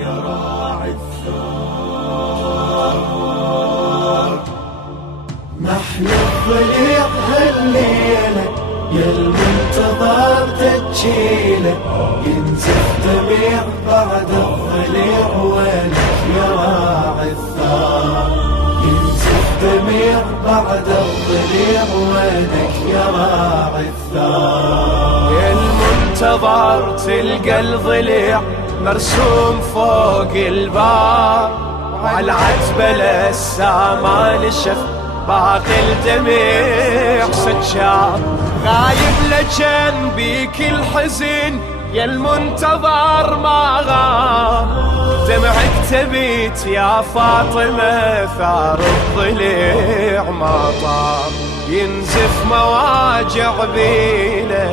يا راعي الثار. نحن الضليع هالليلة يا المنتظر تجيله، ينزف دميع بعد الضليع ولك يا راعي الثار. ينزف دميع بعد الضليع ولك يا راعي الثار. يا المنتظر تلقى الضليع مرسوم فوق الباب، وعلى العتبة لسه ما نشف باقي الدميع سجاب. غايب لجنبيك الحزن يا المنتظر ما غاب، دمعك تبيت يا فاطمة ثار الضليع ما طاب. ينزف مواجع بينا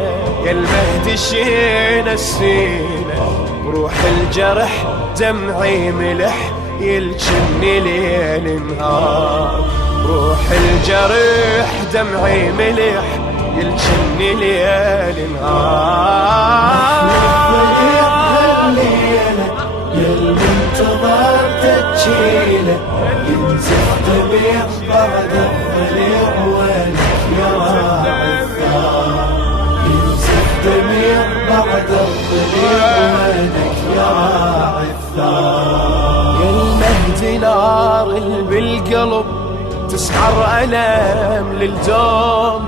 يا المهدي شين السينة، بروح الجرح دمعي ملح يلجمني ليل نهار. روح الجرح دمعي ملح يلجمني ليل نهار. يا المنتظر تجيله، ينزف دميع بعد الضليع ولك يا راعي الثار. ينزف دميع بعد الضليع ولك يا راعي الثار. يا المهدي نار بالقلب تسحر ألم للدوم،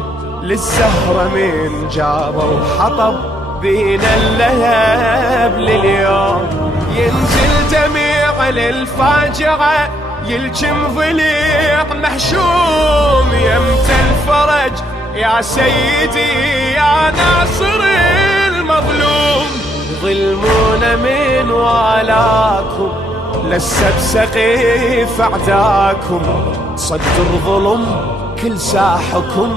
للزهرة من جابر وحطب بينا اللهب لليوم. ينزل دميع للفاجعة يلجم ضليع محشوم، يمت الفرج يا سيدي يا ناصر المظلوم. ظلمونا من والاكم لسه بسقيف أعداكم، صدر ظلم كل ساحكم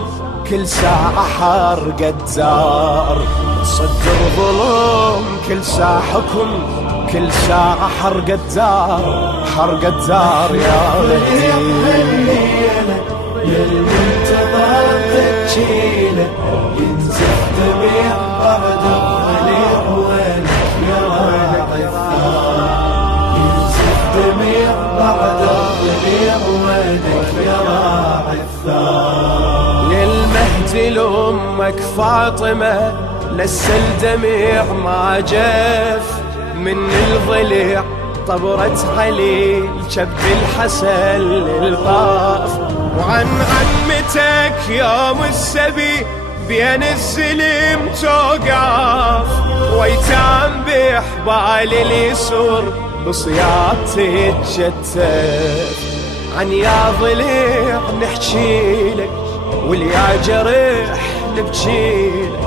كل ساعة حرقة زار. صدر ظلم كل ساحكم كل ساعة حرقة زار حرقة زار. يا مهدي يا المنتظر تجيله، ينزف دميع بعد الضليع ولك يا راعي الثار. ينزف دميع بعد الضليع ولك يا راعي الثار. للمهدي لأمك فاطمة لسه الدميع ما جف، من الضليع طبرت علي الكبد الحسن للطاف. وعن عمتك يوم السبي بين الزلم توقف، ويتام بحبال اليسور بصياط تتشتت. عن يا ضليع نحكيلك واليا جرح نبكيلك،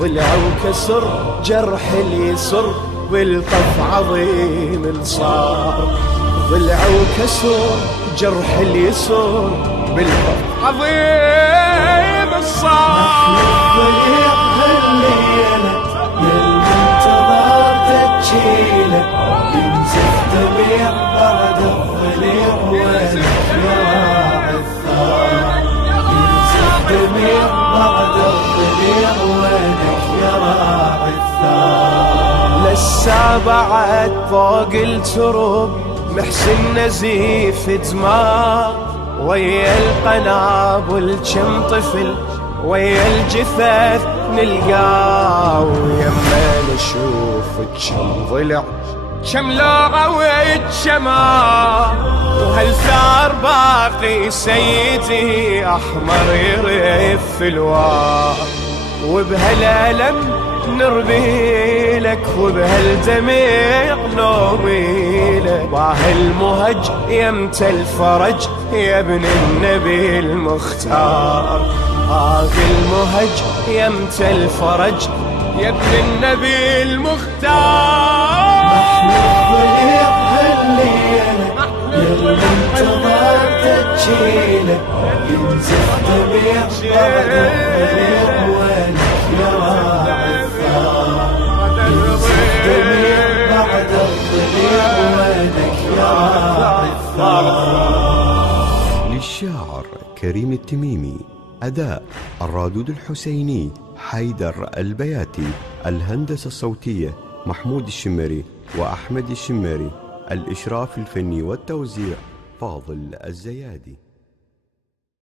ضلع وكسر جرح اليسر بالقف عظيم الصار. ضلع وكسر جرح اليسر بالقف عظيم الصار. يا المنتظر تجيله، ينزف دميع بعد الضليع ولك يا راعي الثار. ينزف دميع بعد الضليع ولك يا راعي الثار. لسه بعد فوق الترب محسن نزيف دماء، ويا القنابل كم طفل ويا الجثث نلقاه. ويما نشوف كم ضلع كم لوعة وجماء، وهالثار باقي سيدي أحمر يرف الواء. وبهالألم نربيلك وبهالدمع نوميلك، وهالمهج يمت الفرج يا ابن النبي المختار. المهج يمت الفرج يا ابن النبي المختار. الضليع هالليلة يا المنتظر تجيله، ينزف دميع بعد الضليع ولك يا راعي الثار. ينزف دميع بعد الضليع ولك يا راعي الثار. للشاعر كريم التميمي، أداء الرادود الحسيني حيدر البياتي، الهندسة الصوتية محمود الشمري، وأحمد الشمري. الإشراف الفني والتوزيع فاضل الزيادي.